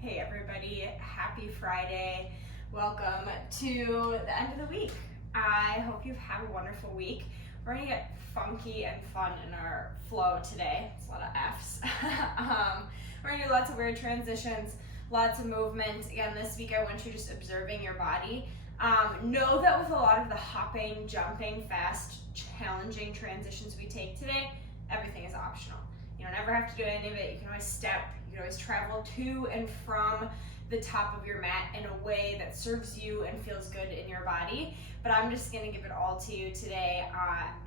Hey everybody, happy Friday. Welcome to the end of the week. I hope you've had a wonderful week. We're gonna get funky and fun in our flow today. It's a lot of F's. We're gonna do lots of weird transitions, lots of movement. Again, this week I want you just observing your body. Know that with a lot of the hopping, jumping, fast, challenging transitions we take today, everything is optional. You don't ever have to do any of it. You can always step, you can always travel to and from the top of your mat in a way that serves you and feels good in your body. But I'm just gonna give it all to you today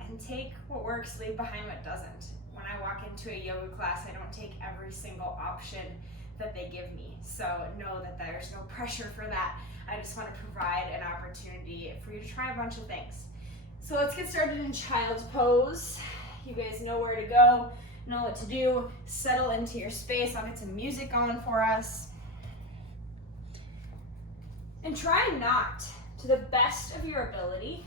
and take what works, leave behind what doesn't. When I walk into a yoga class, I don't take every single option that they give me. So know that there's no pressure for that. I just wanna provide an opportunity for you to try a bunch of things. So let's get started in child's pose. You guys know where to go, know what to do, settle into your space. I'll get some music going for us. And try not, to the best of your ability,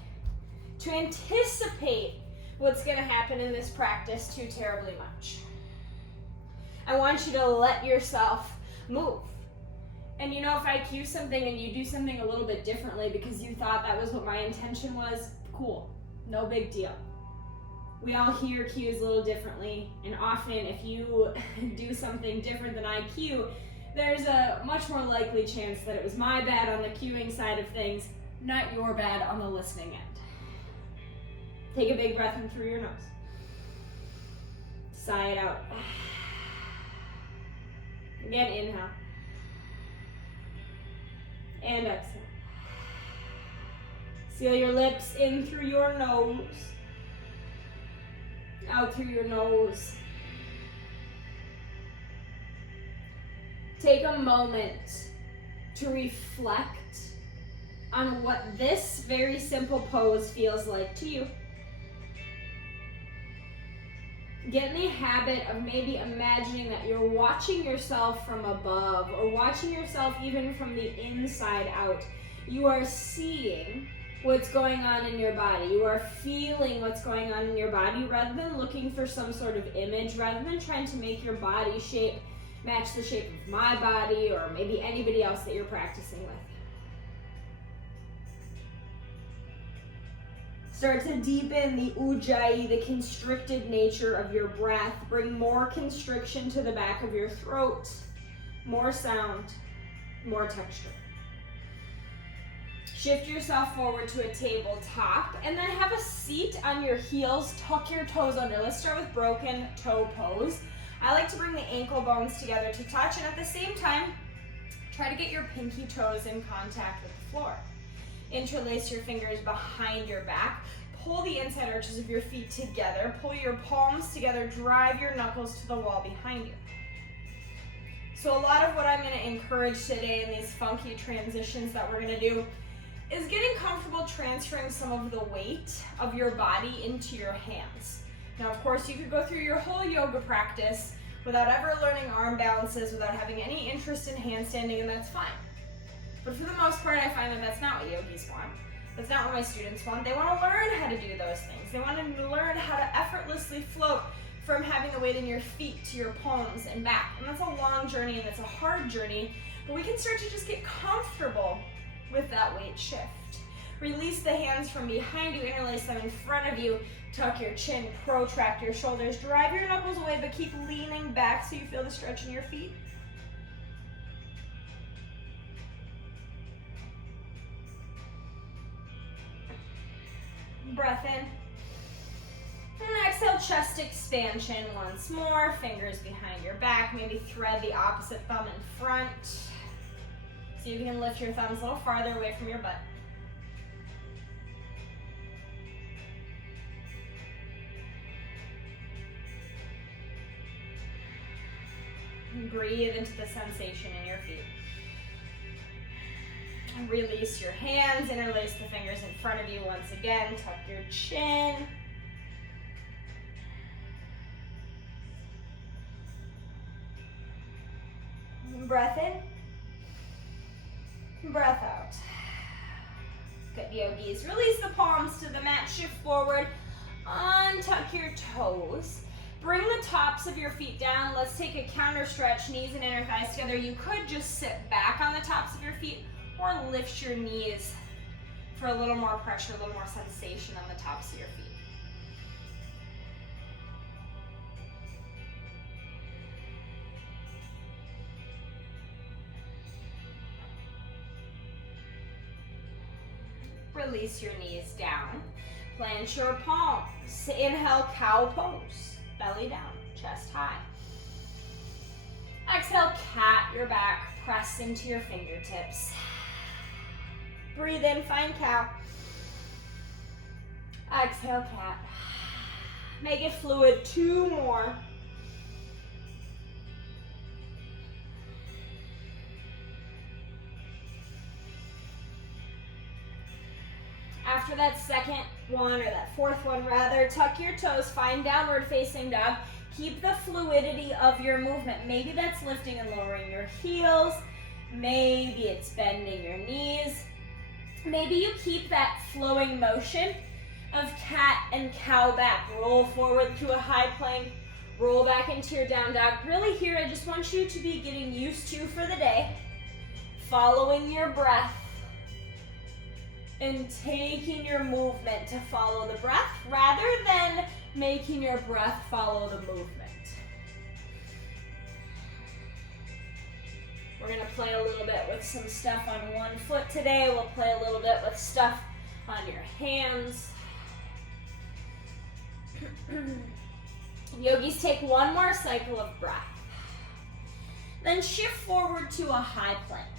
to anticipate what's gonna happen in this practice too terribly much. I want you to let yourself move. And you know, if I cue something and you do something a little bit differently because you thought that was what my intention was, cool, no big deal. We all hear cues a little differently, and often if you do something different than I cue, there's a much more likely chance that it was my bad on the cueing side of things, not your bad on the listening end. Take a big breath in through your nose. Sigh it out. Again, inhale. And exhale. Seal your lips in through your nose. Out through your nose. Take a moment to reflect on what this very simple pose feels like to you. Get in the habit of maybe imagining that you're watching yourself from above or watching yourself even from the inside out. You are seeing what's going on in your body. You are feeling what's going on in your body rather than looking for some sort of image, rather than trying to make your body shape match the shape of my body or maybe anybody else that you're practicing with. Start to deepen the ujjayi, the constricted nature of your breath. Bring more constriction to the back of your throat, more sound, more texture. Shift yourself forward to a tabletop and then have a seat on your heels. Tuck your toes under. Let's start with broken toe pose. I like to bring the ankle bones together to touch, and at the same time, try to get your pinky toes in contact with the floor. Interlace your fingers behind your back. Pull the inside arches of your feet together. Pull your palms together. Drive your knuckles to the wall behind you. So a lot of what I'm going to encourage today in these funky transitions that we're going to do is getting comfortable transferring some of the weight of your body into your hands. Now, of course, you could go through your whole yoga practice without ever learning arm balances, without having any interest in handstanding, and that's fine. But for the most part, I find that that's not what yogis want. That's not what my students want. They want to learn how to do those things. They want to learn how to effortlessly float from having the weight in your feet to your palms and back. And that's a long journey and it's a hard journey, but we can start to just get comfortable with that weight shift. Release the hands from behind you, interlace them in front of you, tuck your chin, protract your shoulders, drive your knuckles away, but keep leaning back so you feel the stretch in your feet. Breath in. And exhale, chest expansion once more. Fingers behind your back. Maybe thread the opposite thumb in front. So you can lift your thumbs a little farther away from your butt. And breathe into the sensation in your feet. And release your hands, interlace the fingers in front of you once again, tuck your chin. Breath in, breath out. Good, yogis. Release the palms to the mat, shift forward, untuck your toes. Bring the tops of your feet down. Let's take a counter stretch, knees and inner thighs together. You could just sit back on the tops of your feet or lift your knees for a little more pressure, a little more sensation on the tops of your feet. Release your knees down. Plant your palms. Inhale, cow pose. Belly down, chest high. Exhale, cat your back. Press into your fingertips. Breathe in, find cow. Exhale, cat. Make it fluid, 2 more. After that second one, or that fourth one rather, tuck your toes, find downward facing dog. Keep the fluidity of your movement. Maybe that's lifting and lowering your heels. Maybe it's bending your knees. Maybe you keep that flowing motion of cat and cow back. Roll forward to a high plank, roll back into your down dog. Really here, I just want you to be getting used to for the day, following your breath, and taking your movement to follow the breath rather than making your breath follow the movement. We're gonna play a little bit with some stuff on one foot today. We'll play a little bit with stuff on your hands. Yogis, take one more cycle of breath. Then shift forward to a high plank.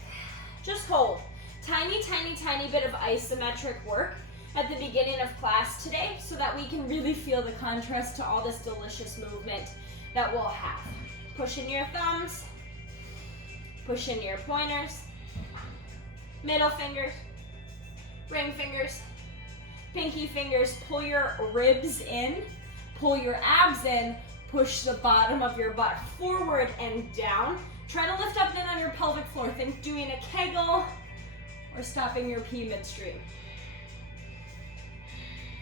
Just hold. Tiny, tiny, tiny bit of isometric work at the beginning of class today so that we can really feel the contrast to all this delicious movement that we'll have. Push in your thumbs, push in your pointers, middle fingers, ring fingers, pinky fingers, pull your ribs in, pull your abs in, push the bottom of your butt forward and down. Try to lift up then on your pelvic floor. Think doing a Kegel or stopping your pee midstream.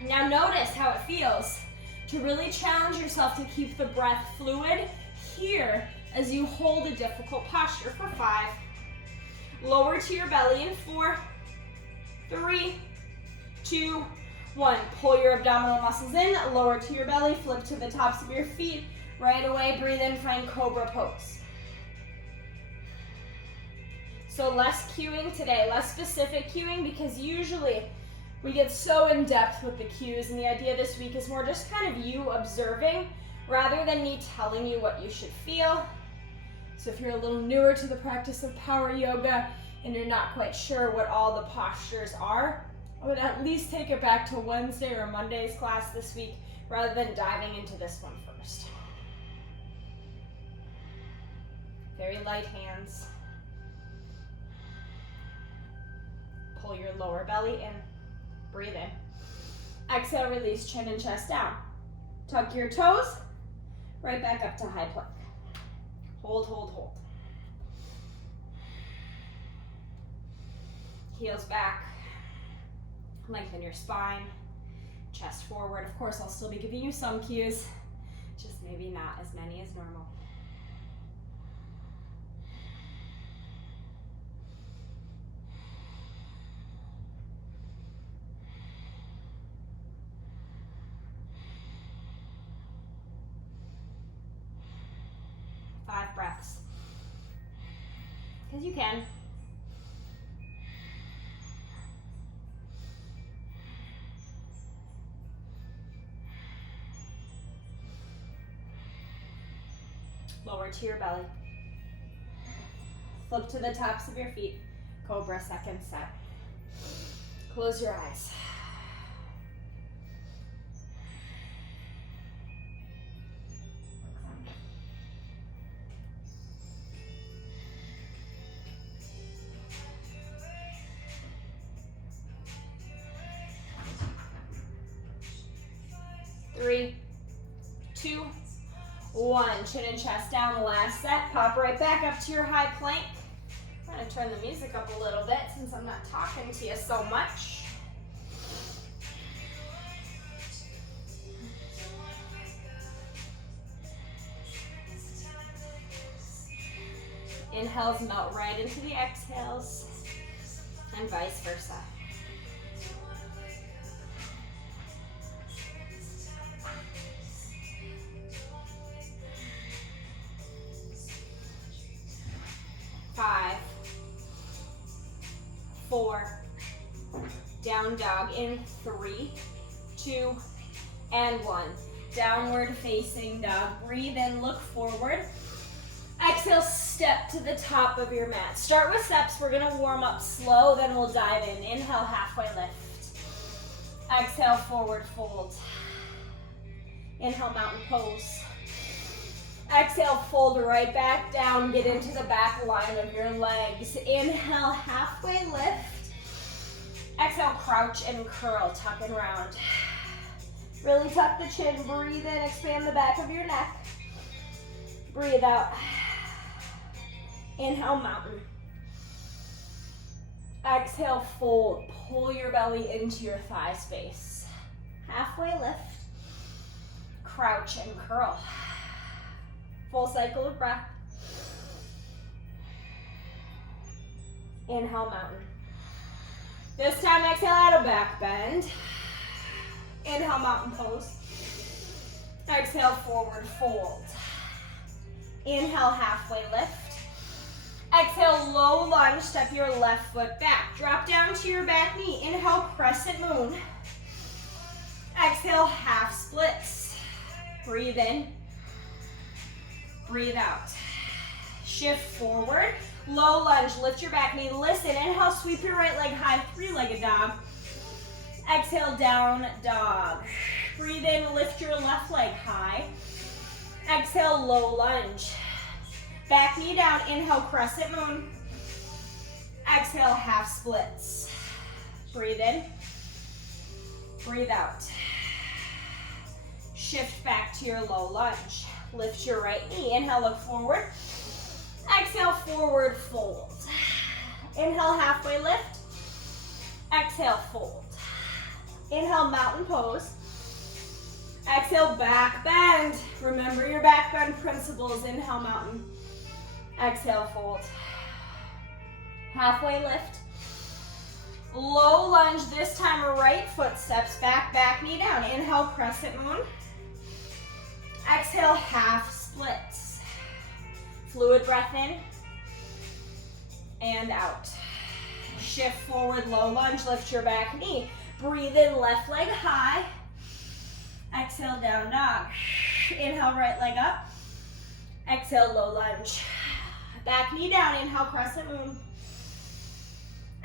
Now notice how it feels to really challenge yourself to keep the breath fluid here as you hold a difficult posture for 5. Lower to your belly in 4, 3, 2, 1. Pull your abdominal muscles in, lower to your belly, flip to the tops of your feet. Right away, breathe in, find cobra pose. So less cueing today, less specific cueing, because usually we get so in depth with the cues, and the idea this week is more just kind of you observing rather than me telling you what you should feel. So if you're a little newer to the practice of power yoga and you're not quite sure what all the postures are, I would at least take it back to Wednesday or Monday's class this week rather than diving into this one first. Very light hands. Pull your lower belly in. Breathe in. Exhale, release chin and chest down. Tuck your toes. Right back up to high plank. Hold, hold, hold. Heels back. Lengthen your spine. Chest forward. Of course, I'll still be giving you some cues, just maybe not as many as normal. Breaths, because you can. Lower to your belly. Flip to the tops of your feet. Cobra, second set. Close your eyes. Three, 2, 1. Chin and chest down, the last set. Pop right back up to your high plank. I'm going to turn the music up a little bit since I'm not talking to you so much. Inhales melt right into the exhales, and vice versa. Five, 4, down dog in 3, 2, and 1. Downward facing dog. Breathe in, look forward. Exhale, step to the top of your mat. Start with steps. We're gonna warm up slow, then we'll dive in. Inhale, halfway lift. Exhale, forward fold. Inhale, mountain pose. Exhale, fold right back down. Get into the back line of your legs. Inhale, halfway lift. Exhale, crouch and curl, tuck and round. Really tuck the chin. Breathe in, expand the back of your neck. Breathe out. Inhale, mountain. Exhale, fold. Pull your belly into your thigh space. Halfway lift. Crouch and curl. Full cycle of breath. Inhale, mountain. This time, exhale out of back bend. Inhale, mountain pose. Exhale, forward fold. Inhale, halfway lift. Exhale, low lunge, step your left foot back. Drop down to your back knee. Inhale, crescent moon. Exhale, half splits. Breathe in. Breathe out. Shift forward. Low lunge, lift your back knee. Listen, inhale, sweep your right leg high, 3-legged dog. Exhale, down dog. Breathe in, lift your left leg high. Exhale, low lunge. Back knee down, inhale, crescent moon. Exhale, half splits. Breathe in. Breathe out. Shift back to your low lunge. Lift your right knee. Inhale, look forward. Exhale, forward fold. Inhale, halfway lift. Exhale, fold. Inhale, mountain pose. Exhale, back bend. Remember your back bend principles. Inhale, mountain. Exhale, fold. Halfway lift. Low lunge, this time right foot steps back, back knee down. Inhale, crescent moon. Exhale, half splits. Fluid breath in and out. Shift forward, low lunge, lift your back knee. Breathe in, left leg high. Exhale, down dog. Inhale, right leg up. Exhale, low lunge. Back knee down, inhale, crescent moon.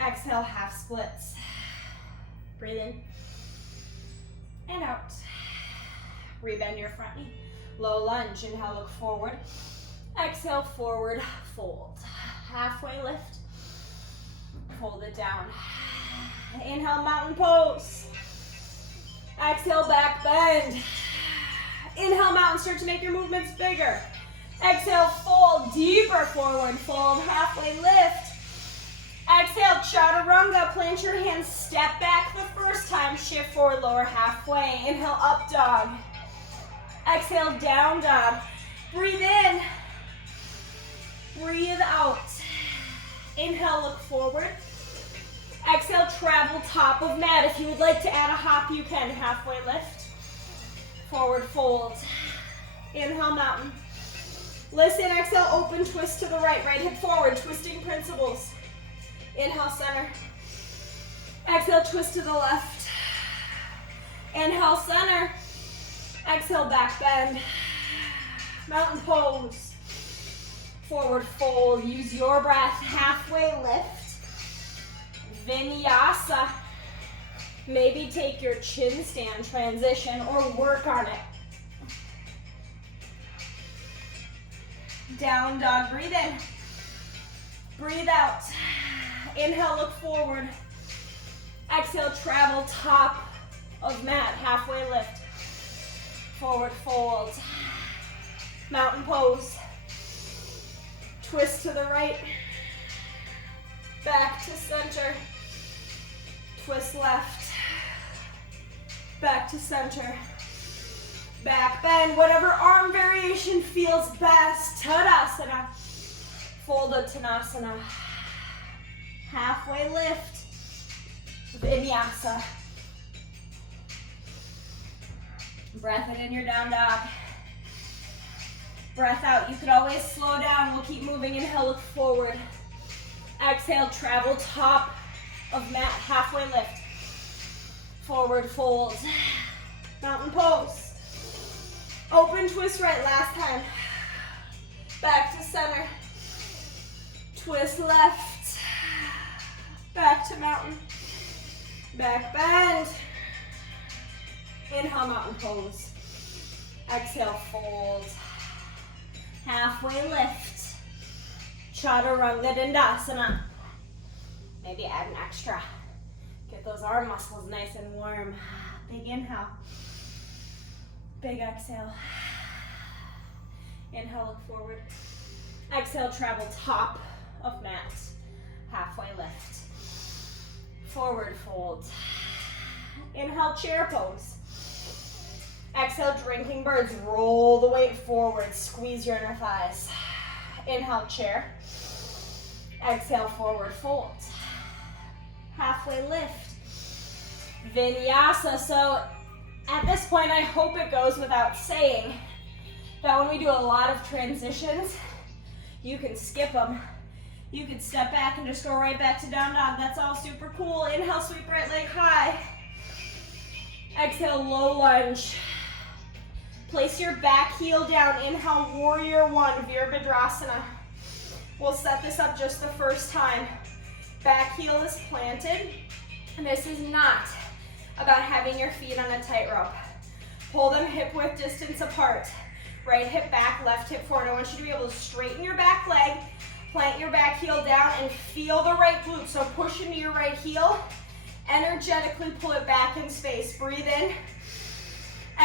Exhale, half splits. Breathe in and out. Rebend your front knee. Low lunge, inhale, look forward. Exhale, forward fold. Halfway lift. Fold it down. Inhale, mountain pose. Exhale, back bend. Inhale, mountain, start to make your movements bigger. Exhale, fold, deeper forward fold, halfway lift. Exhale, chaturanga, plant your hands, step back the first time, shift forward, lower halfway. Inhale, up dog. Exhale, down dog. Breathe in. Breathe out. Inhale, look forward. Exhale, travel top of mat. If you would like to add a hop, you can. Halfway lift. Forward fold. Inhale, mountain. Listen, exhale, open twist to the right. Right hip forward, twisting principles. Inhale, center. Exhale, twist to the left. Inhale, center. Exhale, back bend. Mountain pose. Forward fold. Use your breath. Halfway lift. Vinyasa. Maybe take your chin stand transition or work on it. Down dog, breathe in. Breathe out. Inhale, look forward. Exhale, travel top of mat, halfway lift. Forward fold. Mountain pose. Twist to the right. Back to center. Twist left. Back to center. Back bend, whatever arm variation feels best. Tadasana. Fold Uttanasana. Halfway lift. Vinyasa. Breath in your down dog. Breath out. You could always slow down. We'll keep moving. Inhale, look forward. Exhale, travel top of mat. Halfway lift. Forward fold. Mountain pose. Open twist right last time. Back to center. Twist left. Back to mountain. Back bend. Inhale, mountain pose. Exhale, fold. Halfway lift. Chaturanga Dandasana. Maybe add an extra. Get those arm muscles nice and warm. Big inhale. Big exhale. Inhale, look forward. Exhale, travel top of mat. Halfway lift. Forward fold. Inhale, chair pose. Exhale, drinking birds. Roll the weight forward. Squeeze your inner thighs. Inhale, chair. Exhale, forward fold. Halfway lift. Vinyasa. So at this point, I hope it goes without saying that when we do a lot of transitions, you can skip them. You can step back and just go right back to down dog. That's all super cool. Inhale, sweep right leg high. Exhale, low lunge. Place your back heel down. Inhale, warrior one, Virabhadrasana. We'll set this up just the first time. Back heel is planted. And this is not about having your feet on a tightrope. Pull them hip width distance apart. Right hip back, left hip forward. I want you to be able to straighten your back leg, plant your back heel down, and feel the right glute. So push into your right heel. Energetically pull it back in space. Breathe in.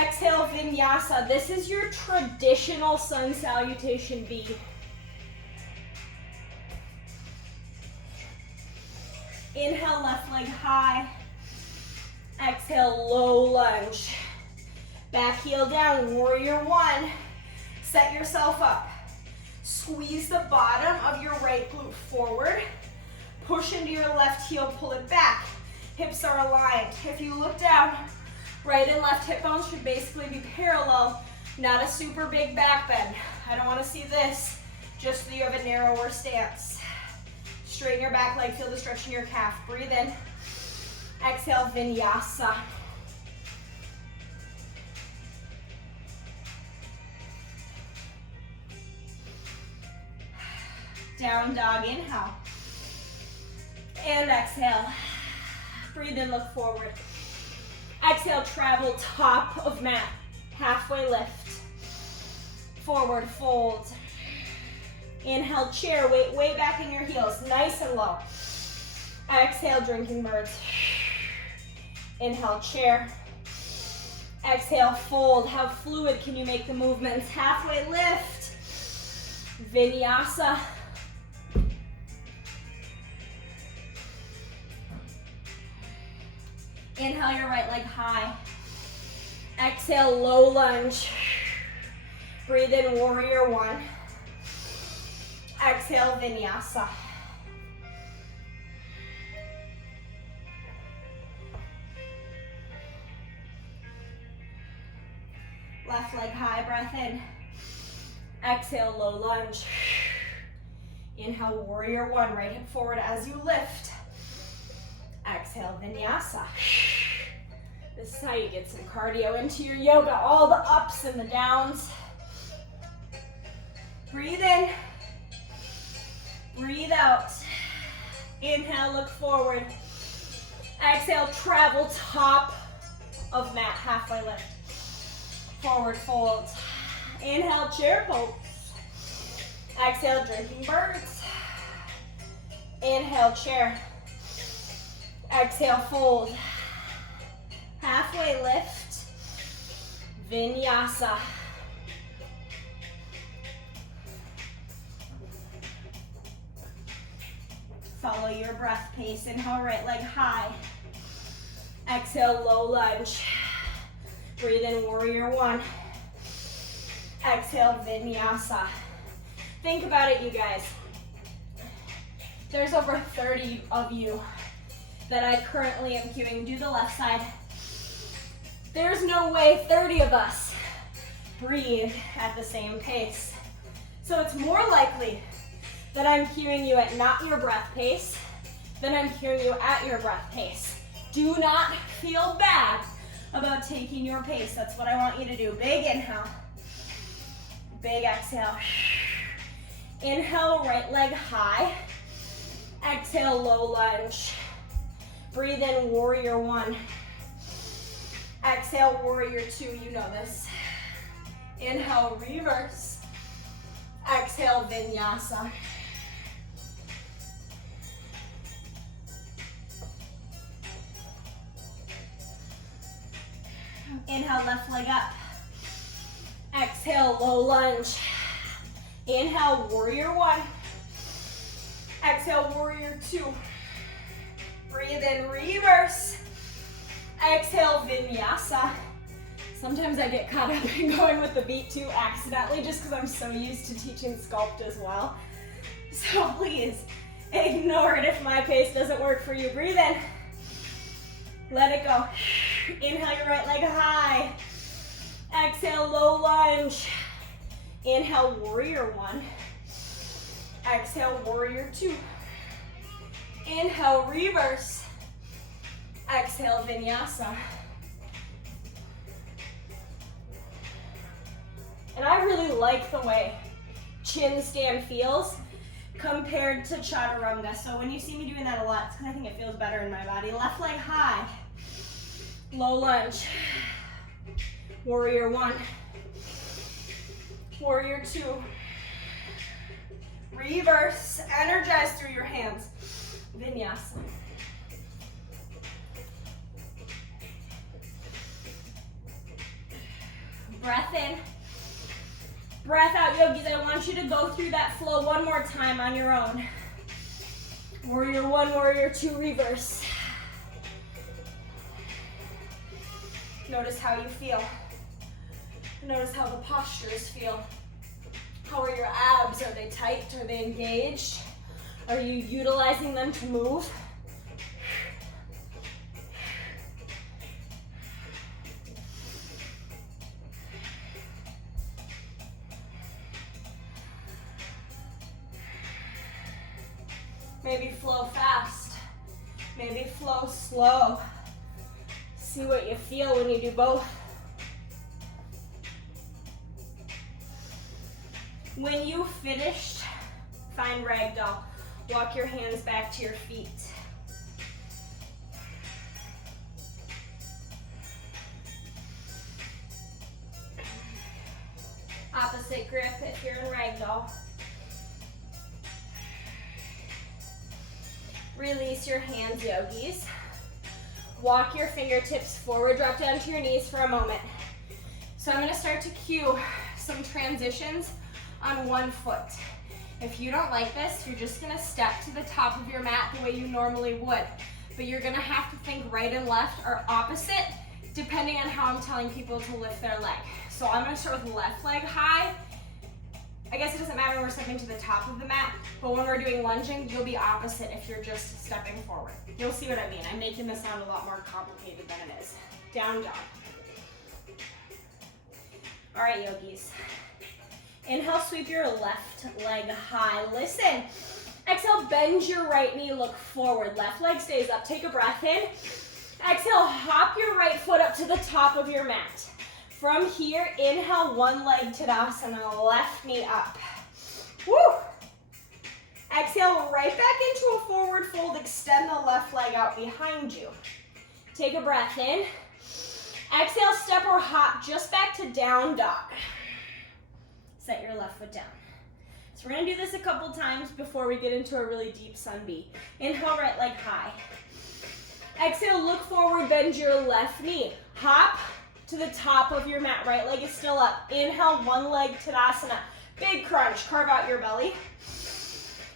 Exhale, vinyasa. This is your traditional sun salutation B. Inhale, left leg high. Exhale, low lunge. Back heel down, warrior one. Set yourself up. Squeeze the bottom of your right glute forward. Push into your left heel, pull it back. Hips are aligned. If you look down, right and left hip bones should basically be parallel, not a super big back bend. I don't want to see this, just so you have a narrower stance. Straighten your back leg, feel the stretch in your calf. Breathe in. Exhale, vinyasa. Down dog, inhale. And exhale. Breathe in, look forward. Exhale, travel top of mat. Halfway lift. Forward fold. Inhale, chair, weight way back in your heels, nice and low. Exhale, drinking birds. Inhale, chair. Exhale, fold. How fluid can you make the movements? Halfway lift. Vinyasa. Inhale your right leg high. Exhale, low lunge. Breathe in, warrior one. Exhale, vinyasa. Left leg high, breath in. Exhale, low lunge. Inhale, warrior one, right hip forward as you lift. Exhale, vinyasa. This is how you get some cardio into your yoga, all the ups and the downs. Breathe in. Breathe out. Inhale, look forward. Exhale, travel top of mat, halfway lift. Forward fold. Inhale, chair pose. Exhale, drinking birds. Inhale, chair. Exhale, fold. Halfway lift. Vinyasa. Follow your breath pace. Inhale, right leg high. Exhale, low lunge. Breathe in, warrior one. Exhale, vinyasa. Think about it, you guys. There's over 30 of you that I currently am cueing. Do the left side. There's no way 30 of us breathe at the same pace. So it's more likely that I'm cueing you at not your breath pace than I'm cueing you at your breath pace. Do not feel bad about taking your pace. That's what I want you to do. Big inhale. Big exhale. Inhale, right leg high. Exhale, low lunge. Breathe in, warrior one. Exhale, warrior two. You know this. Inhale, reverse. Exhale, vinyasa. Inhale, left leg up. Exhale, low lunge. Inhale, warrior one. Exhale, warrior two. Breathe in, reverse. Exhale, vinyasa. Sometimes I get caught up in going with the beat too accidentally just because I'm so used to teaching sculpt as well. So please, ignore it if my pace doesn't work for you. Breathe in. Let it go. Inhale your right leg high. Exhale, low lunge. Inhale, warrior one. Exhale, warrior two. Inhale, reverse. Exhale, vinyasa. And I really like the way chin stand feels compared to chaturanga. So when you see me doing that a lot, it's because I think it feels better in my body. Left leg high. Low lunge. Warrior one. Warrior two. Reverse. Energize through your hands. Vinyasa. Breath in. Breath out, yogis. I want you to go through that flow one more time on your own. Warrior one, warrior two, reverse. Notice how you feel. Notice how the postures feel. How are your abs? Are they tight? Are they engaged? Are you utilizing them to move? Maybe flow fast. Maybe flow slow. See what you feel when you do both. When you finished, find ragdoll. Walk your hands back to your feet. Opposite grip if you're in ragdoll. Release your hands, yogis. Walk your fingertips forward, drop down to your knees for a moment. So I'm gonna start to cue some transitions on one foot. If you don't like this, you're just gonna step to the top of your mat the way you normally would. But you're gonna have to think right and left or opposite, depending on how I'm telling people to lift their leg. So I'm gonna start with left leg high. I guess it doesn't matter when we're stepping to the top of the mat, but when we're doing lunging, you'll be opposite if you're just stepping forward. You'll see what I mean. I'm making this sound a lot more complicated than it is. Down dog. All right, yogis. Inhale, sweep your left leg high. Listen. Exhale, bend your right knee, look forward. Left leg stays up. Take a breath in. Exhale, hop your right foot up to the top of your mat. From here, inhale, one leg Tadasana, left knee up. Woo! Exhale, right back into a forward fold. Extend the left leg out behind you. Take a breath in. Exhale, step or hop just back to down dog. Set your left foot down. So we're gonna do this a couple times before we get into a really deep sun B. Inhale, right leg high. Exhale, look forward, bend your left knee. Hop to the top of your mat. Right leg is still up. Inhale, one leg Tadasana. Big crunch, carve out your belly.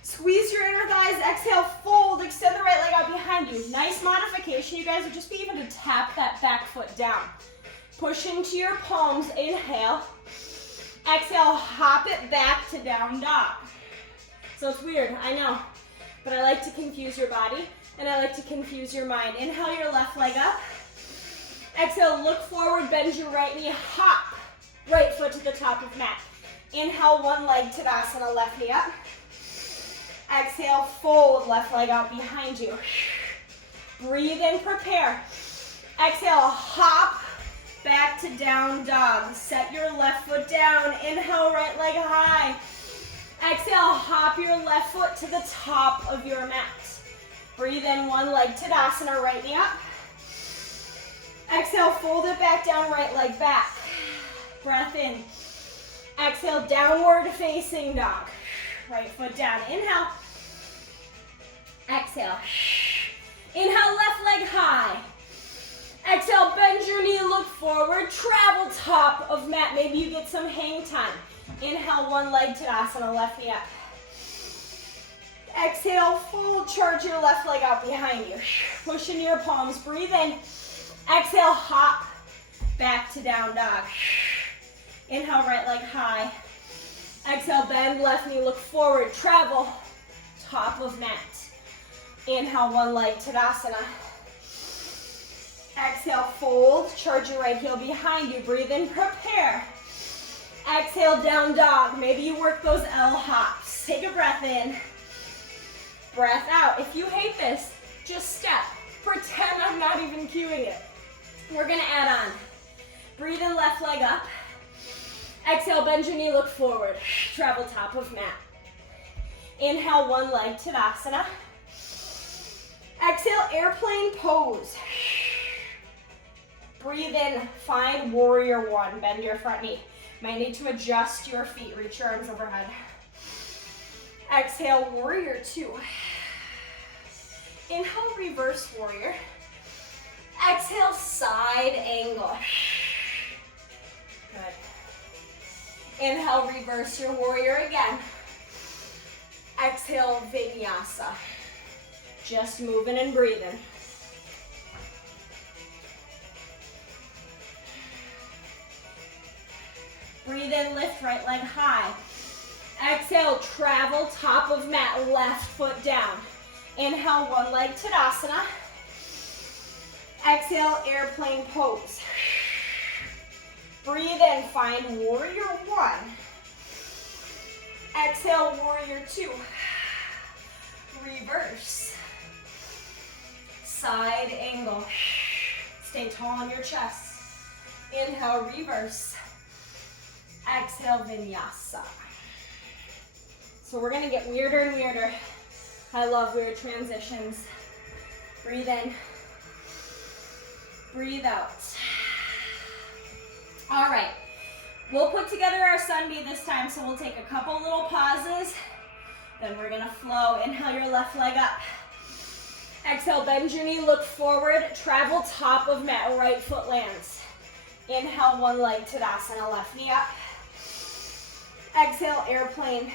Squeeze your inner thighs. Exhale, fold. Extend the right leg out behind you. Nice modification, you guys, would just be even to tap that back foot down. Push into your palms. Inhale. Exhale, hop it back to down dog. So it's weird, I know. but I like to confuse your body and I like to confuse your mind. Inhale your left leg up. Exhale, look forward, bend your right knee, hop right foot to the top of mat. Inhale, one leg Tadasana, left knee up. Exhale, fold, left leg out behind you. Breathe in, prepare. Exhale, hop back to down dog. Set your left foot down. Inhale, right leg high. Exhale, hop your left foot to the top of your mat. Breathe in, one leg Tadasana, right knee up. Exhale, fold it back down, right leg back. Breath in. Exhale, downward facing dog. Right foot down. Inhale. Exhale. Inhale, left leg high. Exhale, bend your knee, look forward, travel top of mat. Maybe you get some hang time. Inhale, one leg Tadasana, left knee up. Exhale, fold, charge your left leg out behind you. Push into your palms, breathe in. Exhale, hop back to down dog. Inhale, right leg high. Exhale, bend left knee, look forward, travel top of mat. Inhale, one leg Tadasana. Exhale, fold, charge your right heel behind you. Breathe in, prepare. Exhale, down dog. Maybe you work those L hops. Take a breath in, breath out. If you hate this, just step. Pretend I'm not even cueing it. We're gonna add on. Breathe in, left leg up. Exhale, bend your knee, look forward. Travel top of mat. Inhale, one leg Tadasana. Exhale, airplane pose. Breathe in, find warrior one. Bend your front knee. Might need to adjust your feet. Reach your arms overhead. Exhale, warrior two. Inhale, reverse warrior. Exhale, side angle. Good. Inhale, reverse your warrior again. Exhale, vinyasa. Just moving and breathing. Breathe in, lift right leg high. Exhale, travel top of mat, left foot down. Inhale, one leg Tadasana. Exhale, airplane pose. Breathe in, find warrior one. Exhale, warrior two. Reverse. Side angle. Stay tall on your chest. Inhale, reverse. Exhale, vinyasa. So we're gonna get weirder and weirder. I love weird transitions. Breathe in. Breathe out. All right. We'll put together our sun B this time, so we'll take a couple little pauses. Then we're gonna flow. Inhale your left leg up. Exhale, bend your knee, look forward, travel top of mat, right foot lands. Inhale, one leg Tadasana, left knee up. Exhale, airplane.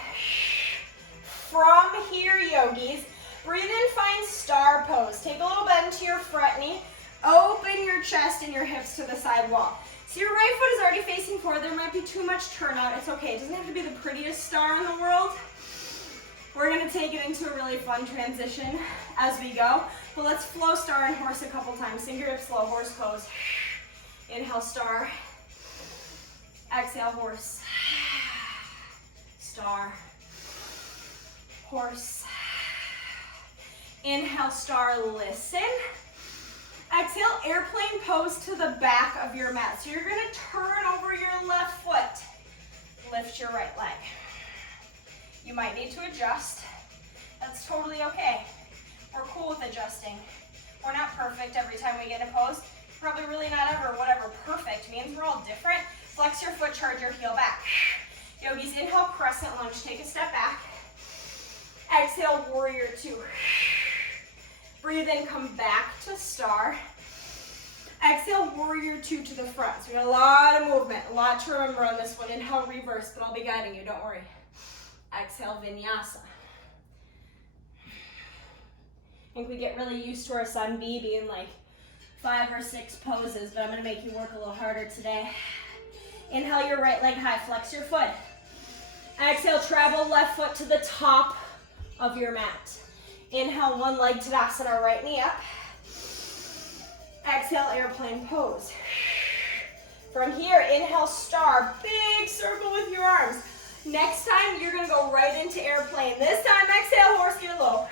From here, yogis, breathe in, find star pose. Take a little bend to your front knee. Open your chest and your hips to the side wall. So your right foot is already facing forward. There might be too much turnout. It's okay. It doesn't have to be the prettiest star in the world. We're going to take it into a really fun transition as we go. But let's flow star and horse a couple times. Sink your hips slow, horse pose. Inhale, star. Exhale, horse. Star. Horse. Inhale, star, listen. Exhale, airplane pose to the back of your mat. So you're gonna turn over your left foot. Lift your right leg. You might need to adjust. That's totally okay. We're cool with adjusting. We're not perfect every time we get in pose. Probably really not ever. Whatever perfect means, we're all different. Flex your foot, charge your heel back. Yogis, inhale, crescent lunge. Take a step back. Exhale, warrior two. Breathe in, come back to star. Exhale, warrior two to the front. So we got a lot of movement, a lot to remember on this one. Inhale, reverse, but I'll be guiding you, don't worry. Exhale, vinyasa. I think we get really used to our sun B being like 5 or 6 poses, but I'm gonna make you work a little harder today. Inhale your right leg high, flex your foot. Exhale, travel left foot to the top of your mat. Inhale, one leg Tadasana, right knee up. Exhale, airplane pose. From here, inhale, star, big circle with your arms. Next time, you're gonna go right into airplane. This time, exhale, horse, get low.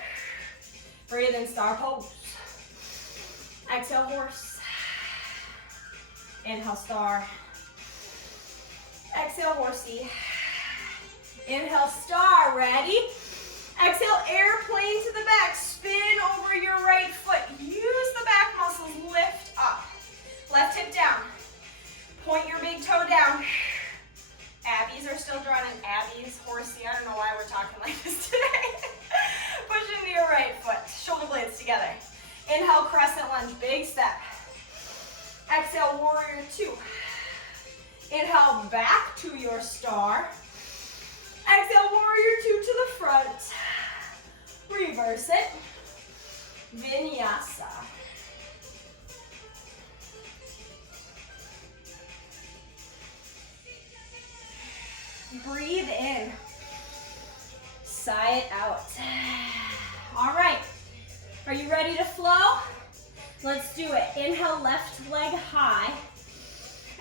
Breathe in, star pose. Exhale, horse. Inhale, star. Exhale, horsey. Inhale, star, ready? Exhale, airplane to the back. Spin over your right foot. Use the back muscles, lift up. Left hip down. Point your big toe down. Abbies are still drawn in. Abbies, horsey, I don't know why we're talking like this today. Push into your right foot. Shoulder blades together. Inhale, crescent lunge, big step. Exhale, warrior two. Inhale, back to your star. Exhale, warrior two to the front. Reverse it. Vinyasa. Breathe in. Sigh it out. All right. Are you ready to flow? Let's do it. Inhale, left leg high.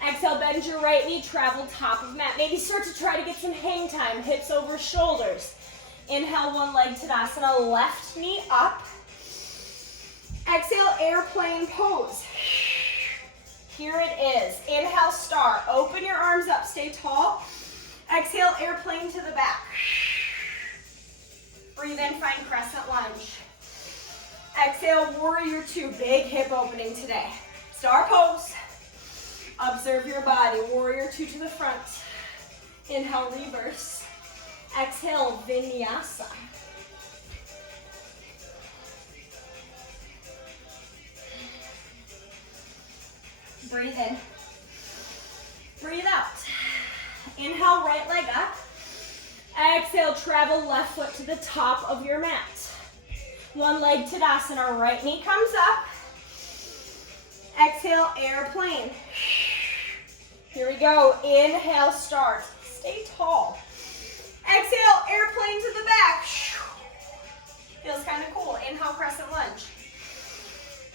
Exhale, bend your right knee, travel top of mat. Maybe start to try to get some hang time, hips over shoulders. Inhale, one leg Tadasana, left knee up. Exhale, airplane pose. Here it is. Inhale, star. Open your arms up, stay tall. Exhale, airplane to the back. Breathe in, find crescent lunge. Exhale, warrior two, big hip opening today. Star pose. Observe your body, warrior two to the front. Inhale, reverse. Exhale, vinyasa. Breathe in. Breathe out. Inhale, right leg up. Exhale, travel left foot to the top of your mat. One leg Tadasana, right knee comes up. Exhale, airplane. Here we go. Inhale, start. Stay tall. Exhale, airplane to the back. Feels kind of cool. Inhale, crescent lunge.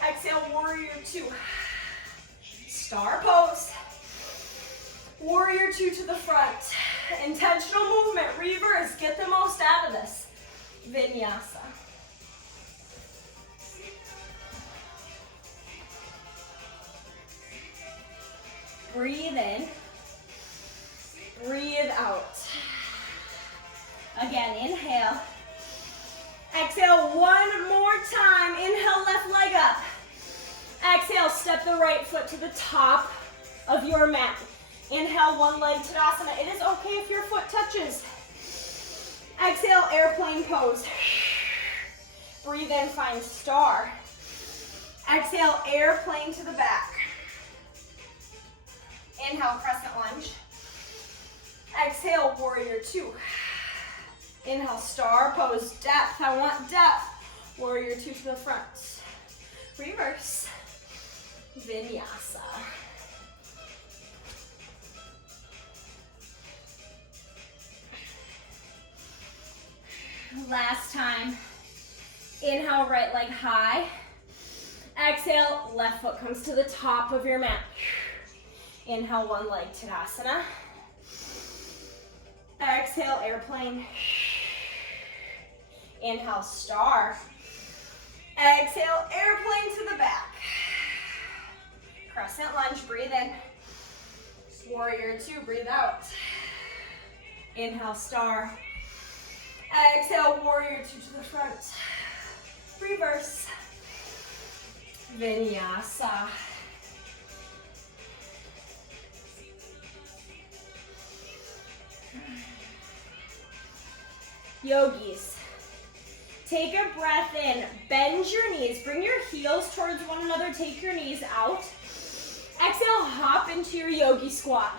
Exhale, warrior two. Star pose. Warrior two to the front. Intentional movement, reverse. Get the most out of this. Vinyasa. Breathe in. Breathe out. Again, inhale. Exhale one more time. Inhale, left leg up. Exhale, step the right foot to the top of your mat. Inhale, one leg Tadasana. It is okay if your foot touches. Exhale, airplane pose. Breathe in, find star. Exhale, airplane to the back. Inhale, crescent lunge. Exhale, warrior two. Inhale, star pose, depth. I want depth. Warrior two to the front. Reverse. Vinyasa. Last time. Inhale, right leg high. Exhale, left foot comes to the top of your mat. Inhale, one leg Tadasana. Exhale, airplane. Inhale, star. Exhale, airplane to the back. Crescent lunge, breathe in. Warrior two, breathe out. Inhale, star. Exhale, warrior two to the front. Reverse. Vinyasa. Yogis, take a breath in, bend your knees, bring your heels towards one another, take your knees out. Exhale, hop into your yogi squat.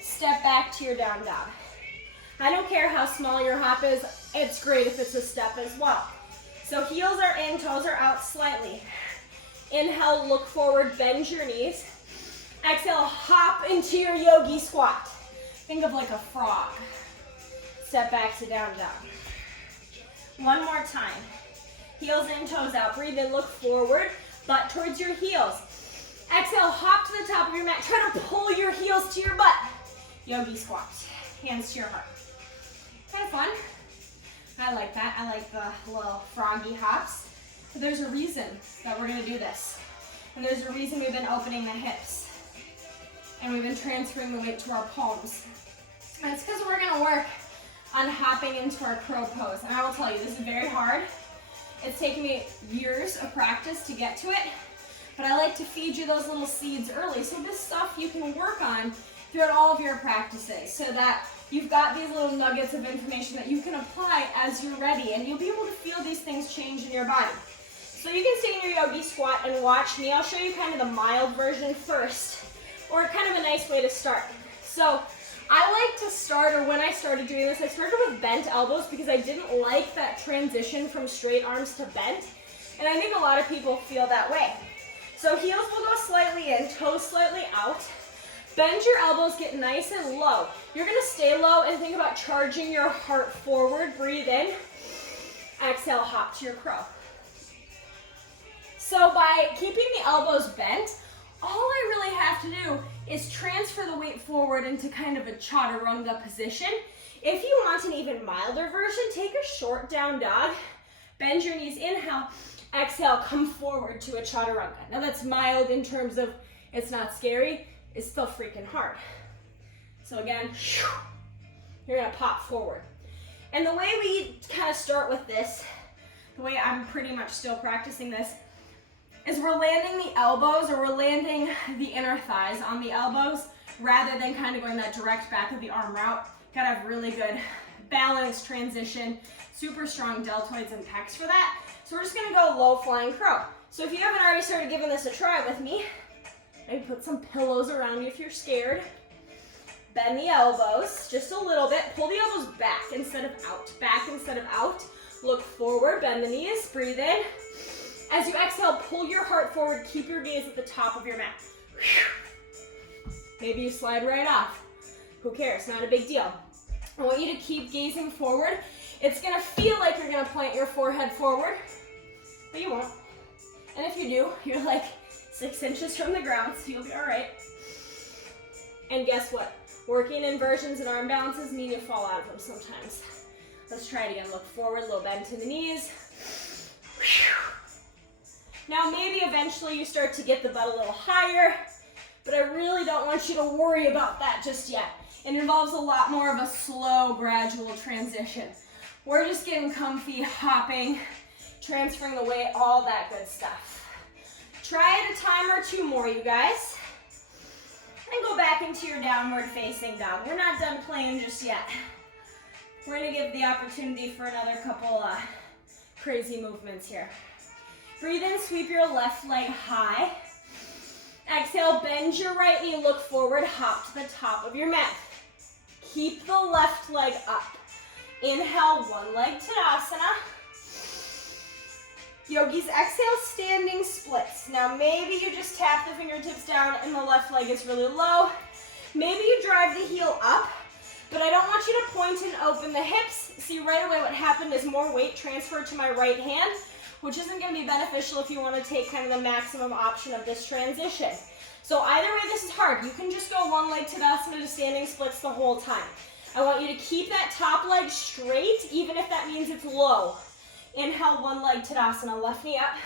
Step back to your down dog. I don't care how small your hop is, it's great if it's a step as well. So heels are in, toes are out slightly. Inhale, look forward, bend your knees. Exhale, hop into your yogi squat. Think of like a frog. Step back to down dog. One more time. Heels in, toes out. Breathe in, look forward, butt towards your heels. Exhale, hop to the top of your mat. Try to pull your heels to your butt. Yogi squat, hands to your heart. Kind of fun. I like that. I like the little froggy hops. But there's a reason that we're gonna do this. And there's a reason we've been opening the hips. And we've been transferring the weight to our palms. And it's because we're gonna work on hopping into our crow pose. And I will tell you, this is very hard. It's taken me years of practice to get to it. But I like to feed you those little seeds early. So this stuff you can work on throughout all of your practices so that you've got these little nuggets of information that you can apply as you're ready, and you'll be able to feel these things change in your body. So you can stay in your yogi squat and watch me. I'll show you kind of the mild version first, or kind of a nice way to start. So I like to start, or when I started doing this, I started with bent elbows because I didn't like that transition from straight arms to bent, and I think a lot of people feel that way. So heels will go slightly in, toes slightly out. Bend your elbows, get nice and low. You're gonna stay low and think about charging your heart forward. Breathe in. Exhale, hop to your crow. So by keeping the elbows bent, all I really have to do is transfer the weight forward into kind of a chaturanga position. If you want an even milder version, take a short down dog, bend your knees, inhale, exhale, come forward to a chaturanga. Now that's mild in terms of it's not scary, it's still freaking hard. So again, you're gonna pop forward. And the way we kind of start with this, the way I'm pretty much still practicing this, is we're landing the elbows, or we're landing the inner thighs on the elbows rather than kind of going that direct back of the arm route. Gotta have really good balance, transition, super strong deltoids and pecs for that. So we're just gonna go low flying crow. So if you haven't already started giving this a try with me, maybe put some pillows around you if you're scared. Bend the elbows just a little bit. Pull the elbows back instead of out. Back instead of out. Look forward, bend the knees, breathe in. As you exhale, pull your heart forward, keep your gaze at the top of your mat. Maybe you slide right off. Who cares? Not a big deal. I want you to keep gazing forward. It's gonna feel like you're gonna plant your forehead forward, but you won't. And if you do, you're like 6 inches from the ground, so you'll be all right. And guess what? Working inversions and arm balances mean you fall out of them sometimes. Let's try it again. Look forward, low bend to the knees. Now maybe eventually you start to get the butt a little higher, but I really don't want you to worry about that just yet. It involves a lot more of a slow, gradual transition. We're just getting comfy, hopping, transferring the weight, all that good stuff. Try it a time or two more, you guys. And go back into your downward facing dog. We're not done playing just yet. We're gonna give the opportunity for another couple crazy movements here. Breathe in, sweep your left leg high. Exhale, bend your right knee, look forward, hop to the top of your mat. Keep the left leg up. Inhale, one leg Tadasana. Yogis, exhale, standing splits. Now maybe you just tap the fingertips down and the left leg is really low. Maybe you drive the heel up, but I don't want you to point and open the hips. See, right away what happened is more weight transferred to my right hand, which isn't going to be beneficial if you want to take kind of the maximum option of this transition. So either way, this is hard. You can just go one leg Tadasana to standing splits the whole time. I want you to keep that top leg straight, even if that means it's low. Inhale, one leg Tadasana, left knee up.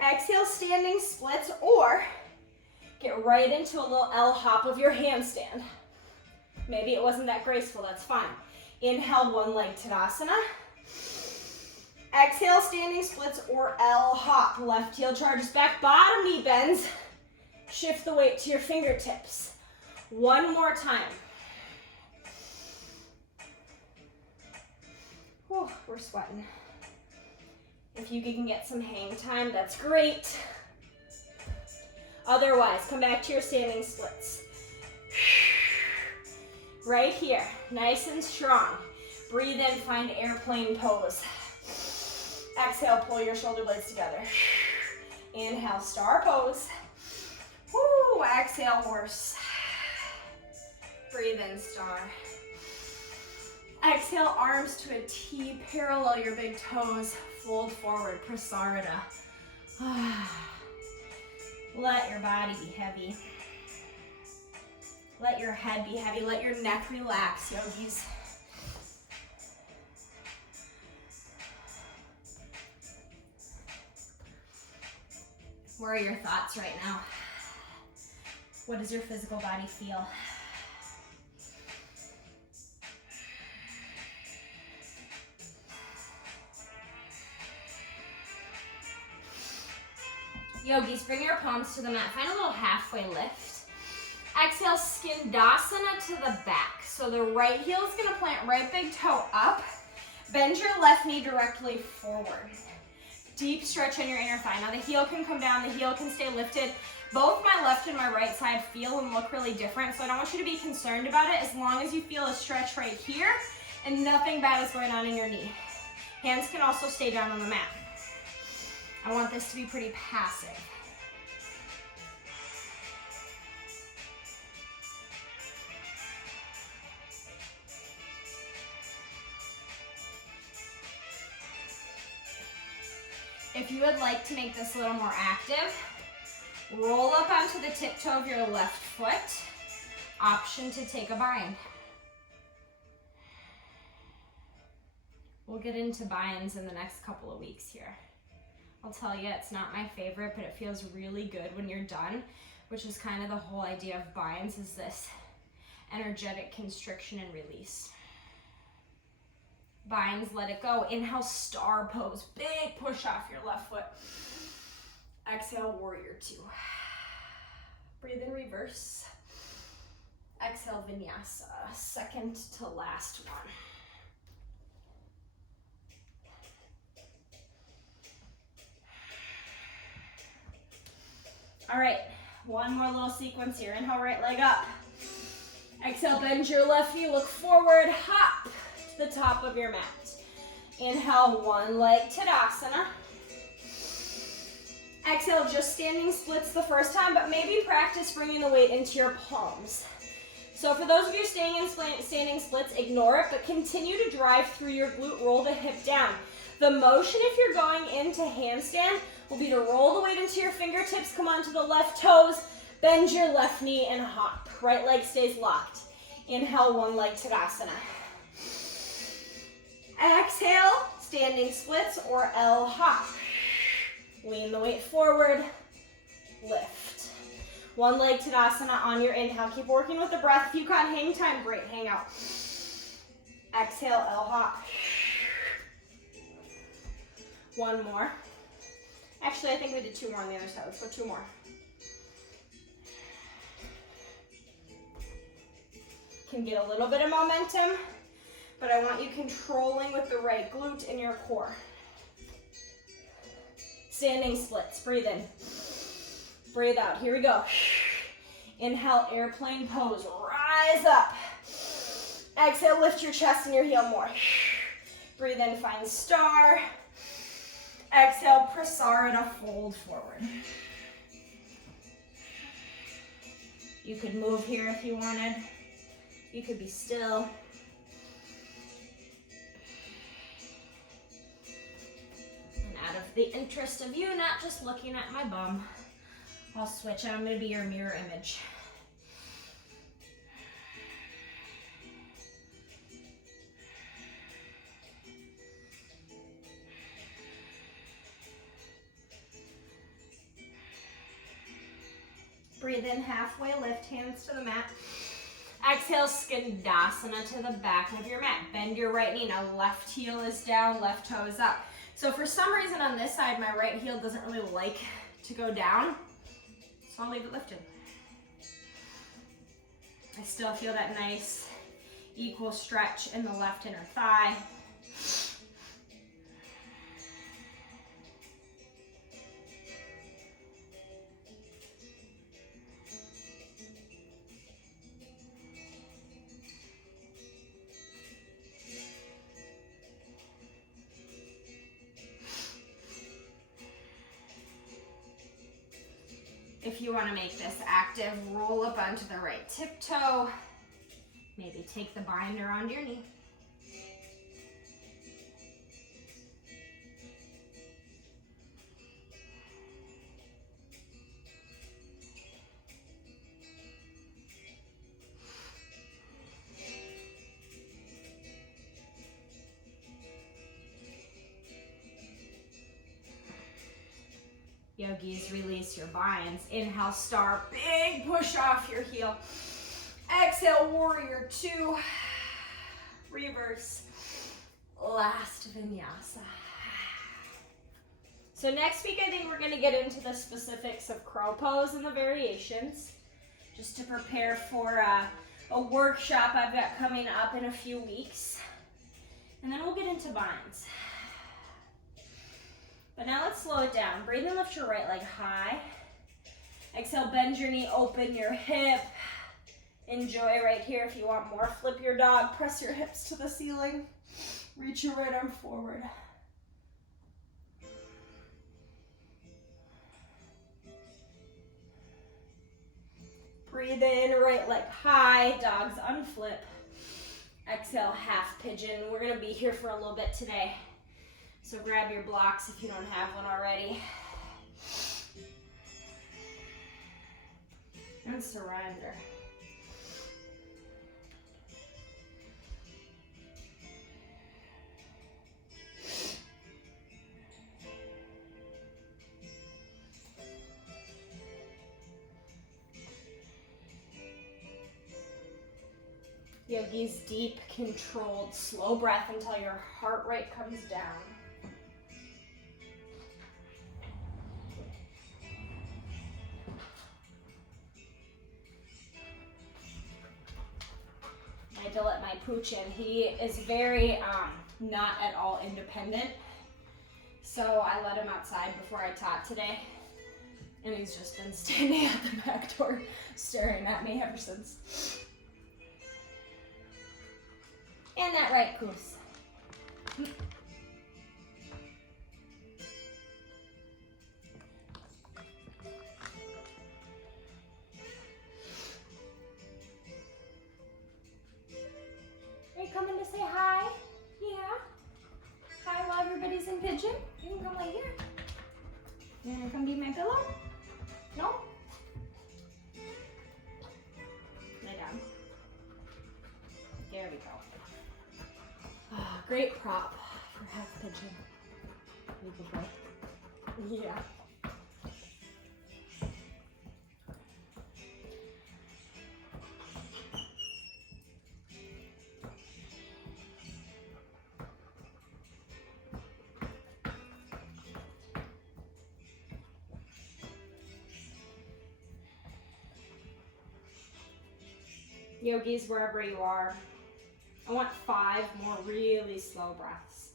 Exhale, standing splits, or get right into a little L hop of your handstand. Maybe it wasn't that graceful, that's fine. Inhale, one leg Tadasana. Exhale, standing splits or L hop. Left heel charges back, bottom knee bends. Shift the weight to your fingertips. One more time. Whew, we're sweating. If you can get some hang time, that's great. Otherwise, come back to your standing splits. Right here, nice and strong. Breathe in, find airplane pose. Exhale, pull your shoulder blades together. Inhale, star pose. Woo, exhale, horse. Breathe in, star. Exhale, arms to a T, parallel your big toes, fold forward, Prasarita. Let your body be heavy. Let your head be heavy, let your neck relax, yogis. Where are your thoughts right now? What does your physical body feel? Yogis, bring your palms to the mat. Find a little halfway lift. Exhale, Skandasana to the back. So the right heel is going to plant right big toe up. Bend your left knee directly forward. Deep stretch on your inner thigh. Now the heel can come down, the heel can stay lifted. Both my left and my right side feel and look really different, so I don't want you to be concerned about it as long as you feel a stretch right here and nothing bad is going on in your knee. Hands can also stay down on the mat. I want this to be pretty passive. If you would like to make this a little more active, roll up onto the tiptoe of your left foot. Option to take a bind. We'll get into binds in the next couple of weeks here. I'll tell you, it's not my favorite, but it feels really good when you're done, which is kind of the whole idea of binds, is this energetic constriction and release. Binds, let it go. Inhale, star pose. Big push off your left foot. Exhale, warrior two. Breathe in reverse. Exhale, vinyasa. Second to last one. All right, one more little sequence here. Inhale, right leg up. Exhale, bend your left knee, look forward, hop to the top of your mat. Inhale, one leg Tadasana. Exhale, just standing splits the first time, but maybe practice bringing the weight into your palms. So for those of you staying in standing splits, ignore it, but continue to drive through your glute, roll the hip down. The motion, if you're going into handstand, will be to roll the weight into your fingertips, come onto the left toes, bend your left knee and hop. Right leg stays locked. Inhale, one leg Tadasana. Exhale, standing splits or L hop. Lean the weight forward, lift. One leg Tadasana on your inhale. Keep working with the breath. If you got hang time, great, hang out. Exhale, L hop. One more. Actually, I think we did two more on the other side. Let's go two more. Can get a little bit of momentum, but I want you controlling with the right glute in your core. Standing splits, breathe in. Breathe out, here we go. Inhale, airplane pose, rise up. Exhale, lift your chest and your heel more. Breathe in, find star. Exhale, Prasarita, fold forward. You could move here if you wanted. You could be still. And out of the interest of you not just looking at my bum, I'll switch. I'm going to be your mirror image. Breathe in, halfway lift, hands to the mat. Exhale, Skandasana to the back of your mat. Bend your right knee. Now left heel is down, left toe is up. So for some reason on this side, my right heel doesn't really like to go down, so I'll leave it lifted. I still feel that nice equal stretch in the left inner thigh. If you want to make this active, roll up onto the right tiptoe. Maybe take the binder onto your knee. Yogis, release your binds. Inhale, star, big push off your heel. Exhale, warrior two. Reverse. Last vinyasa. So next week, I think we're gonna get into the specifics of crow pose and the variations, just to prepare for a workshop I've got coming up in a few weeks. And then we'll get into binds. But now let's slow it down. Breathe and lift your right leg high. Exhale, bend your knee, open your hip. Enjoy right here. If you want more, flip your dog, press your hips to the ceiling. Reach your right arm forward. Breathe in, right leg high, dogs unflip. Exhale, half pigeon. We're gonna be here for a little bit today. So grab your blocks if you don't have one already. And surrender. Yogis, deep, controlled, slow breath until your heart rate comes down. I had to let my pooch in. He is very not at all independent. So I let him outside before I taught today. And he's just been standing at the back door staring at me ever since. And that right, Koos. Are you coming to say hi? Yeah. Hi while everybody's in pigeon. You can come right here. You wanna come be my pillow? No? Lay down. There we go. Great prop for half pigeon. You good boy? Yeah. Yogis, wherever you are, I want 5 more really slow breaths.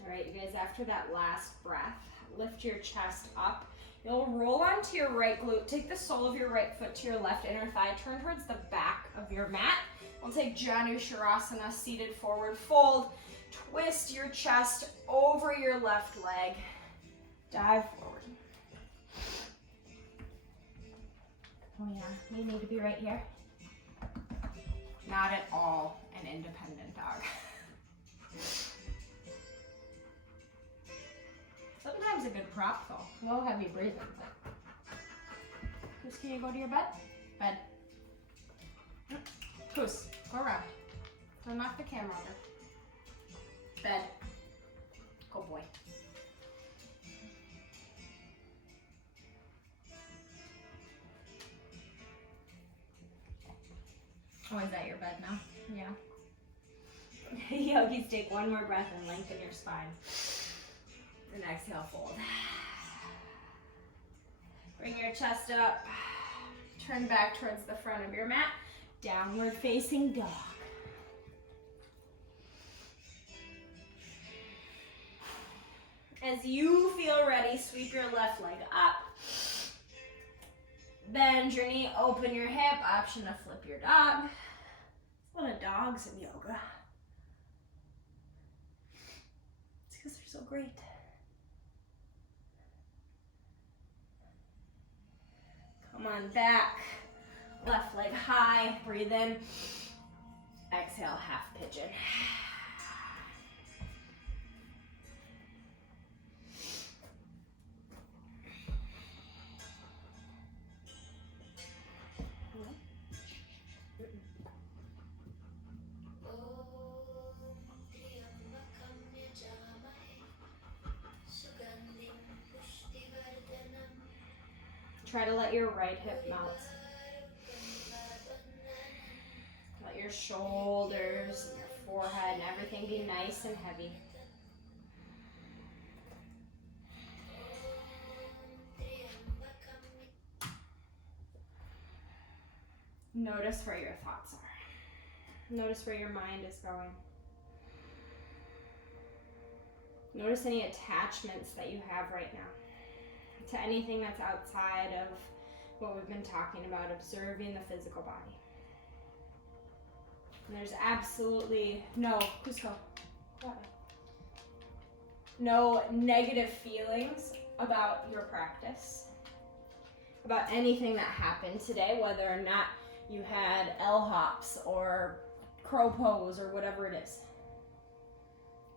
All right, you guys, after that last breath, lift your chest up. You'll roll onto your right glute. Take the sole of your right foot to your left inner thigh. Turn towards the back of your mat. We'll take Janu Shavasana, seated forward fold. Twist your chest over your left leg. Dive forward. Oh yeah, you need to be right here. Not at all an independent dog. Sometimes a good prop though. Low heavy breathing. Koos, can you go to your bed? Bed. Koos, go around. Don't knock the camera over. Bed. Good boy. Oh, is that your bed now? Yeah. Yogis, take one more breath and lengthen your spine. And exhale, fold. Bring your chest up. Turn back towards the front of your mat. Downward facing dog. As you feel ready, sweep your left leg up. Bend your knee, open your hip. Option to flip your dog. It's a lot of dogs in yoga. It's because they're so great. Come on back, left leg high, breathe in, exhale, half pigeon. try to let your right hip melt. Let your shoulders and your forehead and everything be nice and heavy. Notice where your thoughts are. Notice where your mind is going. Notice any attachments that you have right now to anything that's outside of what we've been talking about, observing the physical body. And there's absolutely no negative feelings about your practice, about anything that happened today, whether or not you had L-hops or crow pose or whatever it is.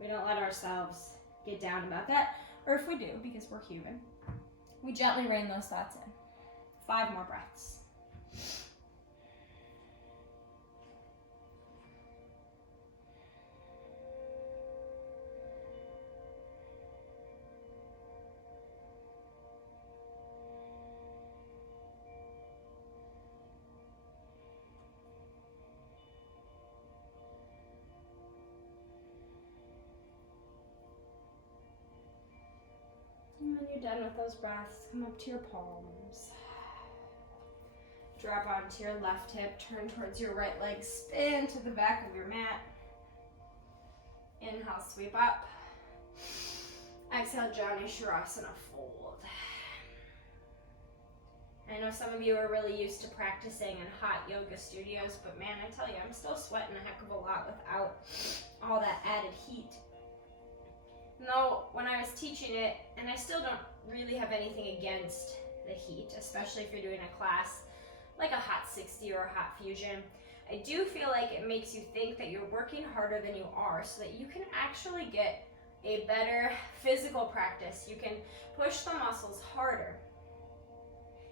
We don't let ourselves get down about that, or if we do, because we're human, we gently rein those thoughts in. 5 more breaths. And when you're done with those breaths, come up to your palms. Drop onto your left hip, turn towards your right leg, spin to the back of your mat. Inhale, sweep up. Exhale, Janu Shirasana, fold. I know some of you are really used to practicing in hot yoga studios, but man, I tell you, I'm still sweating a heck of a lot without all that added heat. No, when I was teaching it, and I still don't really have anything against the heat, especially if you're doing a class like a hot 60 or a hot fusion, I do feel like it makes you think that you're working harder than you are so that you can actually get a better physical practice. You can push the muscles harder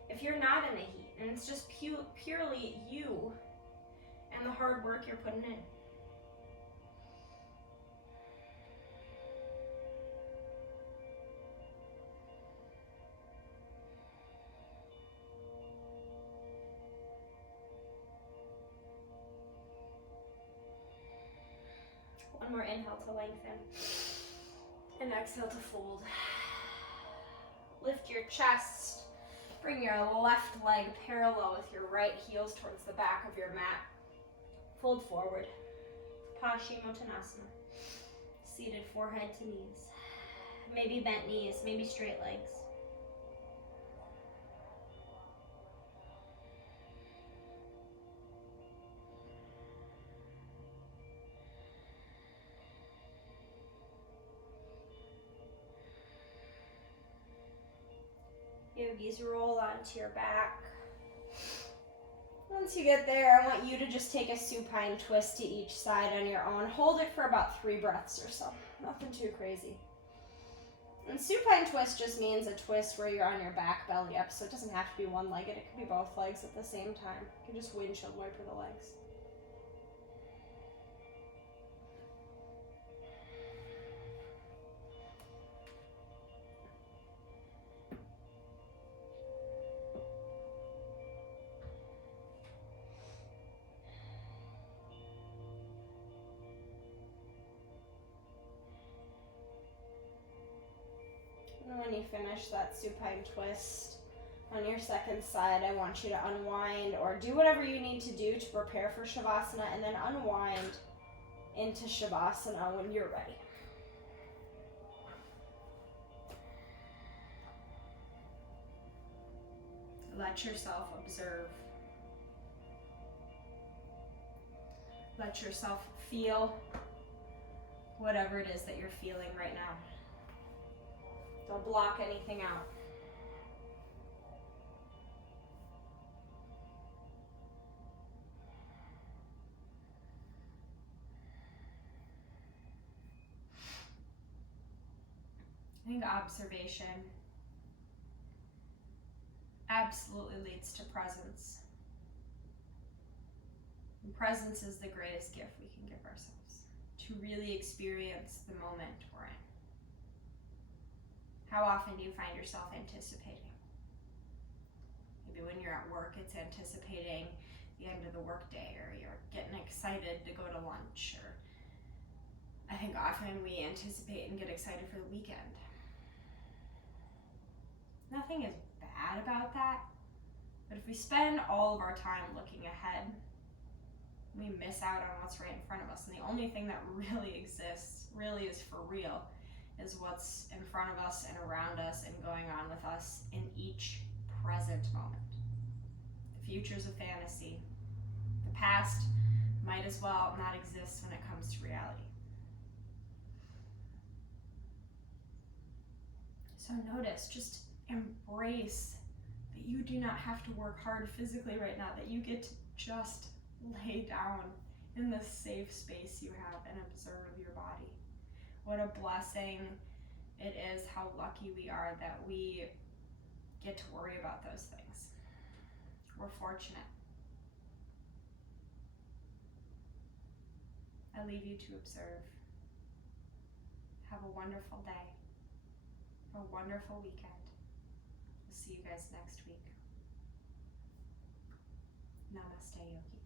if you're not in the heat, and it's just purely you and the hard work you're putting in. One more inhale to lengthen, and exhale to fold. Lift your chest, bring your left leg parallel with your right heels towards the back of your mat. Fold forward, Paschimottanasana, seated forehead to knees. Maybe bent knees, maybe straight legs. Yogis, roll onto your back. Once you get there, I want you to just take a supine twist to each side on your own. Hold it for about 3 breaths or so. Nothing too crazy. And supine twist just means a twist where you're on your back, belly up, so it doesn't have to be one-legged. It could be both legs at the same time. You can just windshield wiper the legs. And when you finish that supine twist on your second side, I want you to unwind or do whatever you need to do to prepare for Shavasana, and then unwind into Shavasana when you're ready. Let yourself observe. Let yourself feel whatever it is that you're feeling right now. Don't block anything out. I think observation absolutely leads to presence. And presence is the greatest gift we can give ourselves, to really experience the moment we're in. How often do you find yourself anticipating? Maybe when you're at work, it's anticipating the end of the workday, or you're getting excited to go to lunch, or I think often we anticipate and get excited for the weekend. Nothing is bad about that, but if we spend all of our time looking ahead, we miss out on what's right in front of us. And the only thing that really exists, really is for real, is what's in front of us and around us and going on with us in each present moment. The future's a fantasy. The past might as well not exist when it comes to reality. So notice, just embrace that you do not have to work hard physically right now, that you get to just lay down in the safe space you have and observe your body. What a blessing it is, how lucky we are that we get to worry about those things. We're fortunate. I leave you to observe. Have a wonderful day. Have a wonderful weekend. We'll see you guys next week. Namaste, Yogi.